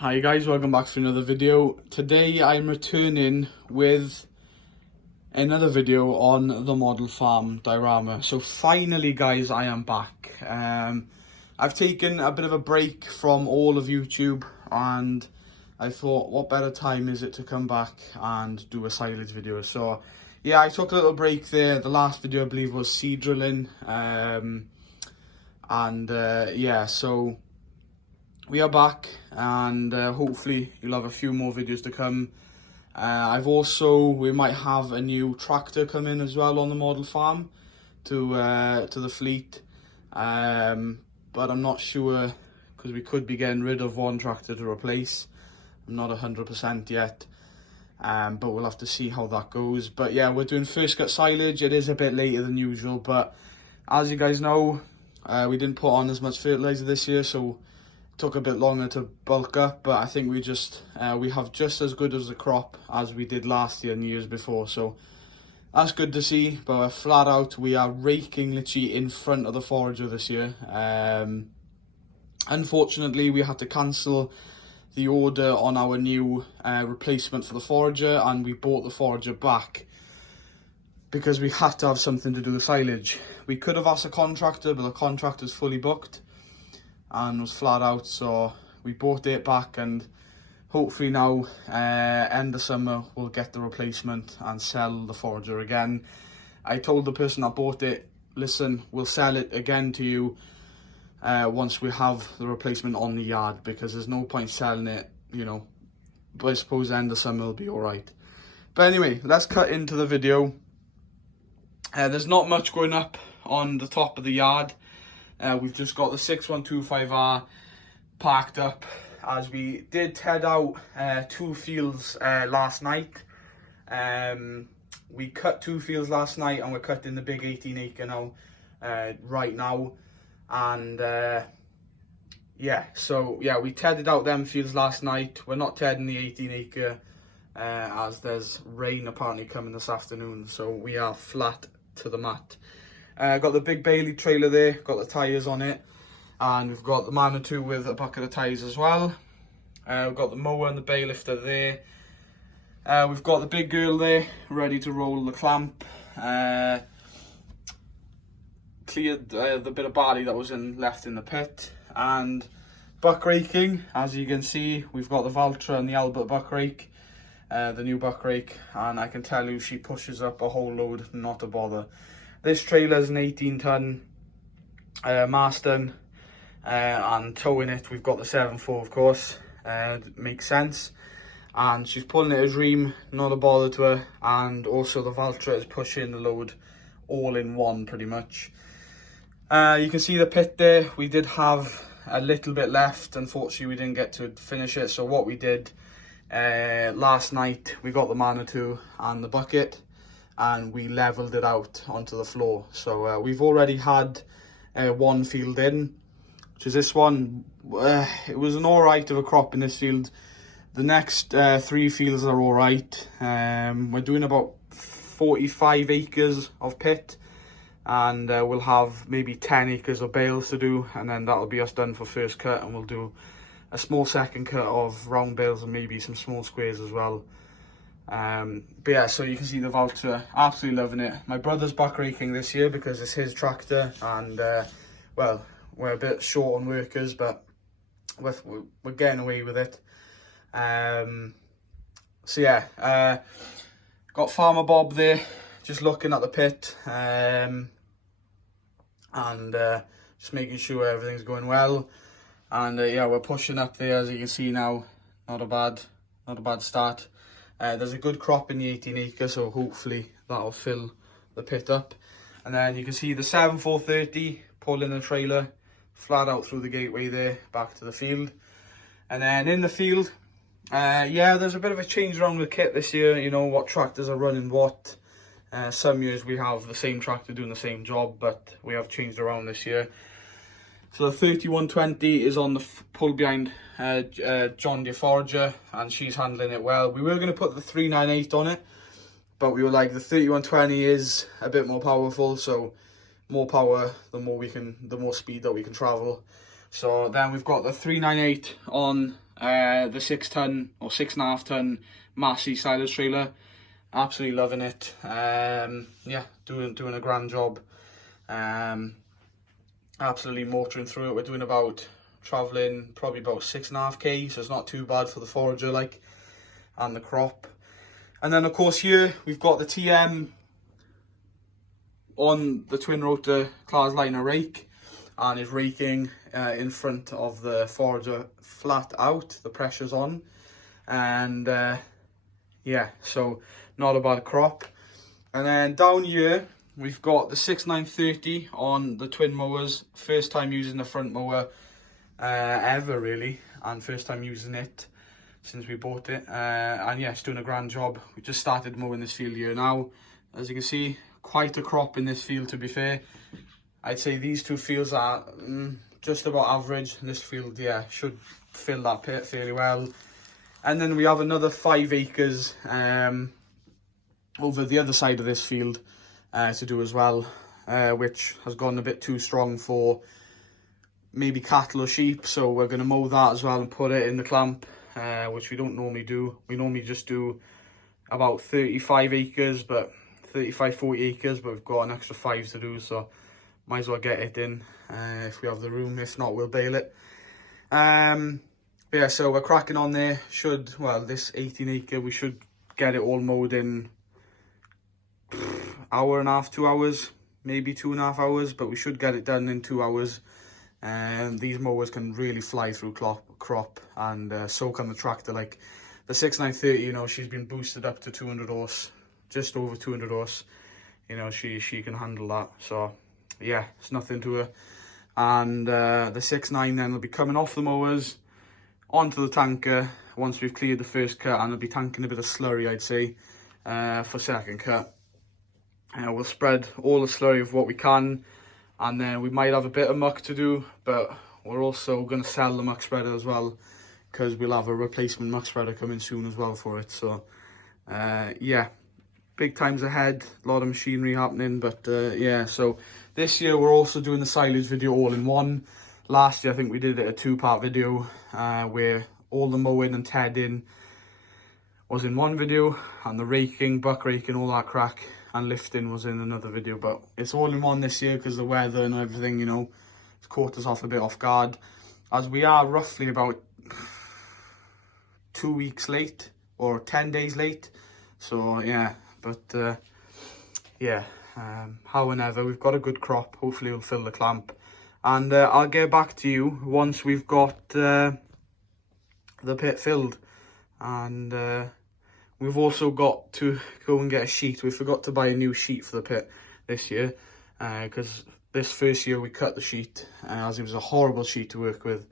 Hi guys, welcome back to another video. Today I'm returning with another video on the model farm diorama. So finally guys, I am back. I've taken a bit of a break from all of YouTube and I thought what better time is it to come back and do a silage video. So yeah, I took a little break there. The last video I believe was seed drilling. Yeah, so we are back and hopefully you'll have a few more videos to come. We might have a new tractor come in as well on the model farm to the fleet, but I'm not sure because we could be getting rid of one tractor to replace. I'm not 100% yet, but we'll have to see how that goes. But yeah, we're doing first cut silage. It is a bit later than usual, but as you guys know, we didn't put on as much fertilizer this year, so took a bit longer to bulk up, but I think we have just as good as a crop as we did last year and years before, so that's good to see. But we're flat out, we are raking literally in front of the forager this year. Unfortunately we had to cancel the order on our new replacement for the forager, and we bought the forager back because we had to have something to do with silage. We could have asked a contractor, but the contractor's fully booked and was flat out, so we bought it back, and hopefully now end of summer we'll get the replacement and sell the forager again. I told the person that bought it, listen, we'll sell it again to you once we have the replacement on the yard, because there's no point selling it, you know, but I suppose end of summer will be alright. But anyway, let's cut into the video. There's not much going up on the top of the yard. We've just got the 6125R parked up, as we did head out two fields last night. We cut two fields last night and we're cutting the big 18 acre now, right now. And yeah, so yeah, we tedded out them fields last night. We're not tedding the 18 acre as there's rain apparently coming this afternoon, so we are flat to the mat. Got the big Bailey trailer there, got the tyres on it, and we've got the Manitou with a bucket of tyres as well. We've got the mower and the bay lifter there. We've got the big girl there, ready to roll the clamp. Cleared the bit of barley that was left in the pit, and buck raking. As you can see, we've got the Valtra and the Albert buck rake, the new buck rake, and I can tell you she pushes up a whole load, not a bother. This trailer is an 18-ton Marston, and towing it we've got the 7.4, of course. Makes sense. And she's pulling it as ream, not a bother to her. And also the Valtra is pushing the load all in one, pretty much. You can see the pit there. We did have a little bit left. Unfortunately, we didn't get to finish it. So what we did last night, we got the Manitou and the bucket, and we leveled it out onto the floor. So we've already had one field in, which is this one. It was an alright of a crop in this field. The next three fields are alright. We're doing about 45 acres of pit, and we'll have maybe 10 acres of bales to do, and then that'll be us done for first cut, and we'll do a small second cut of round bales and maybe some small squares as well. But yeah, so you can see the Valtra, absolutely loving it. My brother's back raking this year because it's his tractor, and well, we're a bit short on workers, but we're getting away with it. So yeah, got Farmer Bob there just looking at the pit, and just making sure everything's going well. And yeah, we're pushing up there, as you can see now. Not a bad start. There's a good crop in the 18 acre, so hopefully that'll fill the pit up. And then you can see the 7430 pulling the trailer flat out through the gateway there, back to the field. And then in the field, yeah, there's a bit of a change around the kit this year, you know, what tractors are running what. Some years we have the same tractor doing the same job, but we have changed around this year. So the 3120 is on the pull behind John Deere forager, and she's handling it well. We were going to put the 398 on it, but we were like, the 3120 is a bit more powerful, so more power, the more speed that we can travel. So then we've got the 398 on the 6-ton or 6.5-ton Massey silage trailer. Absolutely loving it. Yeah, doing a grand job. Absolutely motoring through it. We're doing traveling probably about 6.5k, so it's not too bad for the forager like, and the crop. And then of course here we've got the TM on the twin rotor class liner rake, and is raking in front of the forager flat out, the pressure's on, and yeah, so not a bad crop. And then down here we've got the 6930 on the twin mowers. First time using the front mower ever really, and first time using it since we bought it, and yeah, it's doing a grand job. We just started mowing this field here now. As you can see, quite a crop in this field, to be fair. I'd say these two fields are just about average. This field, yeah, should fill that pit fairly well. And then we have another 5 acres over the other side of this field to do as well, which has gone a bit too strong for maybe cattle or sheep, so we're going to mow that as well and put it in the clamp, which we don't normally do. We normally just do about 35 acres, but 40 acres, but we've got an extra 5 to do, so might as well get it in if we have the room. If not, we'll bale it. Yeah, so we're cracking on there. This 18 acre, we should get it all mowed in hour and a half, 2 hours, maybe 2.5 hours, but we should get it done in 2 hours. And these mowers can really fly through crop, and so can the tractor. Like the 6930, you know, she's been boosted up to 200 horse, just over 200 horse. You know, she can handle that. So yeah, it's nothing to her. And the 6.9 then will be coming off the mowers onto the tanker once we've cleared the first cut, and it'll be tanking a bit of slurry, I'd say, for second cut. We'll spread all the slurry of what we can, and then we might have a bit of muck to do, but we're also going to sell the muck spreader as well, because we'll have a replacement muck spreader coming soon as well for it. So yeah, big times ahead, a lot of machinery happening. But yeah, so this year we're also doing the silage video all in one. Last year I think we did it a 2-part video, where all the mowing and tedding was in one video, and the raking, buck raking, all that crack, and lifting was in another video. But it's all in one this year because the weather and everything, you know, it's caught us off a bit off guard, as we are roughly about 2 weeks late, or 10 days late. So yeah, but yeah, how and ever, we've got a good crop. Hopefully we'll fill the clamp, and I'll get back to you once we've got the pit filled. And we've also got to go and get a sheet. We forgot to buy a new sheet for the pit this year, because this first year we cut the sheet, as it was a horrible sheet to work with.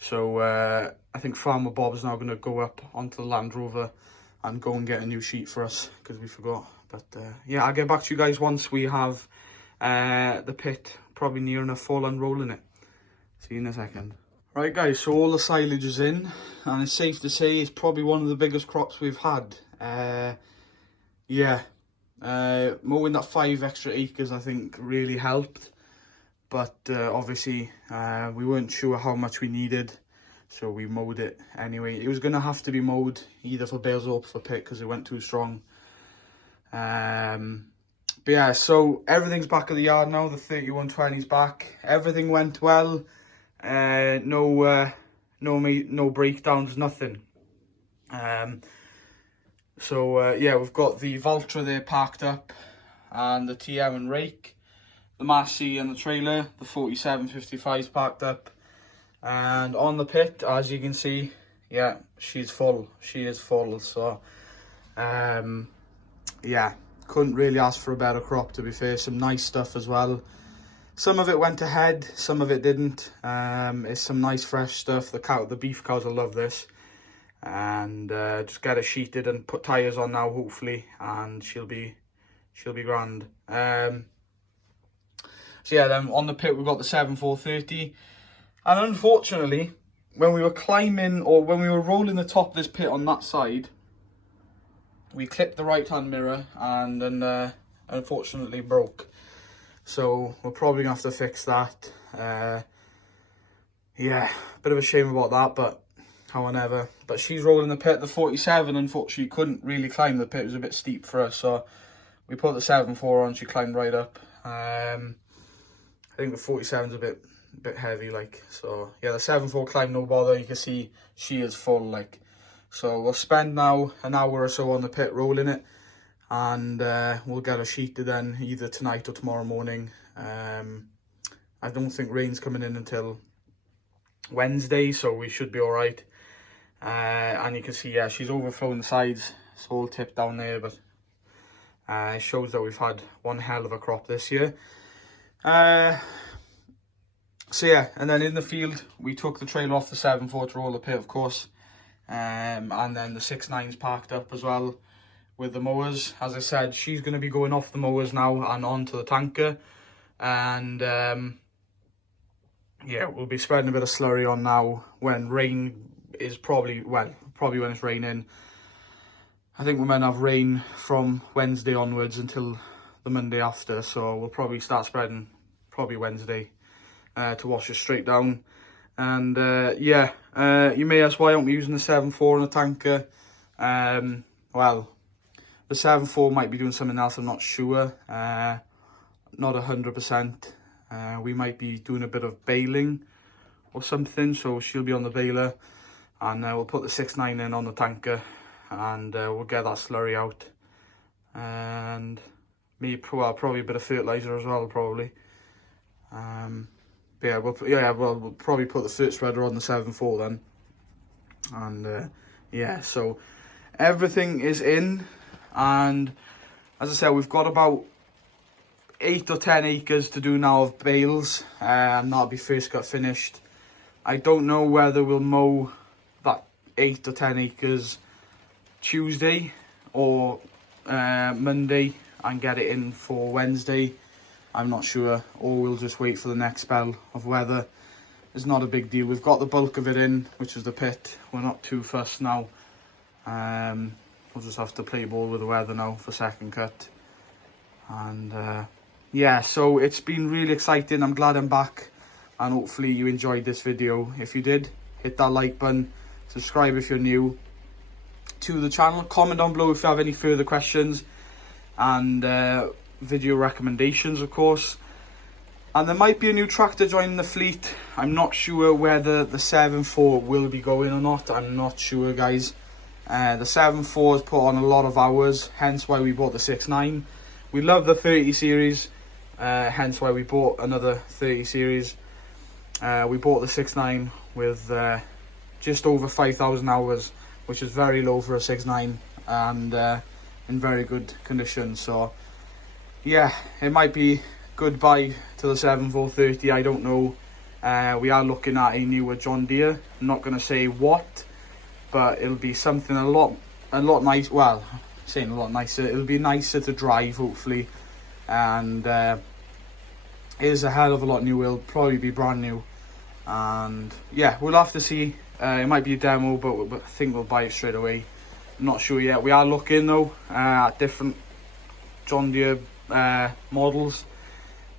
So I think Farmer Bob's now going to go up onto the Land Rover and go and get a new sheet for us, because we forgot. But yeah, I'll get back to you guys once we have the pit probably near enough full and rolling it. See you in a second. Right guys, so all the silage is in, and it's safe to say it's probably one of the biggest crops we've had. Yeah, mowing that 5 extra acres I think really helped, but obviously we weren't sure how much we needed, so we mowed it anyway. It was going to have to be mowed either for bales or for pit because it went too strong. But yeah, so everything's back at the yard now. The 3120's back. Everything went well. No breakdowns, nothing. So yeah, we've got the Valtra there parked up, and the TM and rake, the Massey and the trailer, the 4755's parked up, and on the pit, as you can see, yeah, she's full. She is full. So yeah, couldn't really ask for a better crop, to be fair. Some nice stuff as well. Some of it went ahead, some of it didn't. It's some nice fresh stuff. The beef cows will love this. And just get her sheeted and put tyres on now, hopefully, and she'll be grand. So yeah, then on the pit we've got the 7430, and unfortunately when we were climbing, or when we were rolling the top of this pit on that side, we clipped the right hand mirror, and then unfortunately broke. So we're probably gonna have to fix that. Yeah, bit of a shame about that, but however. But she's rolling the pit. The 47, unfortunately, couldn't really climb the pit. It was a bit steep for her, so we put the 7.4 on. She climbed right up. I think the 47's a bit heavy, like. So yeah, the 7.4 climb no bother. You can see she is full, like. So we'll spend now an hour or so on the pit rolling it, and we'll get her sheeted then either tonight or tomorrow morning. I don't think rain's coming in until Wednesday, so we should be all right. And you can see, yeah, she's overflowing the sides. It's all tipped down there, but it shows that we've had one hell of a crop this year. So yeah, and then in the field, we took the trailer off the 7.4 to roll the pit, of course. And then the 6.9's parked up as well with the mowers. As I said, she's going to be going off the mowers now and onto the tanker. And yeah, we'll be spreading a bit of slurry on now when rain is probably when it's raining. I think we're meant to have rain from Wednesday onwards until the Monday after, so we'll probably start spreading probably Wednesday to wash it straight down. And yeah, you may ask why aren't we using the 7.4 in the tanker. Well, the 7.4 might be doing something else, I'm not sure. Not 100%. We might be doing a bit of baling or something, so she'll be on the baler, and we'll put the 6.9 in on the tanker, and we'll get that slurry out, and probably a bit of fertilizer as well, probably. But yeah, we'll probably put the fert spreader on the 7.4 then, and yeah, so everything is in, and as I said, we've got about 8 or 10 acres to do now of bales, and that'll be first cut finished. I don't know whether we'll mow that 8 or 10 acres Tuesday or Monday and get it in for Wednesday. I'm not sure, or we'll just wait for the next spell of weather. It's not a big deal. We've got the bulk of it in, which is the pit. We're not too fussed now. We'll just have to play ball with the weather now for second cut. And yeah, so it's been really exciting. I'm glad I'm back, and hopefully you enjoyed this video. If you did, hit that like button, subscribe if you're new to the channel, comment down below if you have any further questions, and video recommendations, of course. And there might be a new tractor joining the fleet. I'm not sure whether the 7.4 will be going or not. I'm not sure, guys. The 7.4 has put on a lot of hours, hence why we bought the 6.9. We love the 30 series, hence why we bought another 30 series. We bought the 6.9 with just over 5,000 hours, which is very low for a 6.9, and in very good condition. So yeah, it might be goodbye to the 7.430, I don't know. We are looking at a newer John Deere. I'm not going to say what, but it'll be something a lot nice. Well, saying a lot nicer, it'll be nicer to drive, hopefully, and it is a hell of a lot new. It'll probably be brand new, and yeah, we'll have to see. It might be a demo, but I think we'll buy it straight away. I'm not sure yet. We are looking though at different John Deere models,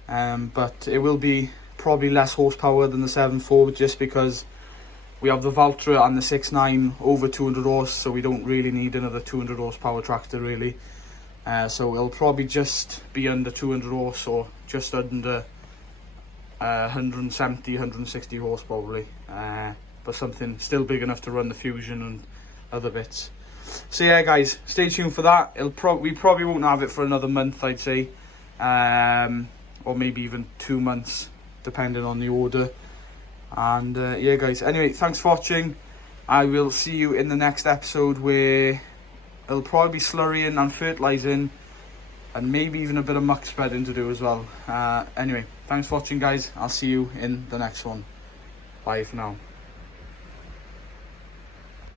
but it will be probably less horsepower than the 7.4, just because we have the Valtra and the 6.9 over 200 horse, so we don't really need another 200 horsepower tractor really. So it'll probably just be under 200 horse, or just under 170, 160 horse probably, but something still big enough to run the Fusion and other bits. So yeah, guys, stay tuned for that. We probably won't have it for another month, I'd say, or maybe even 2 months, depending on the order. And yeah, guys, anyway, thanks for watching. I will see you in the next episode, where it'll probably be slurrying and fertilising, and maybe even a bit of muck spreading to do as well. Anyway, thanks for watching, guys. I'll see you in the next one. Bye for now.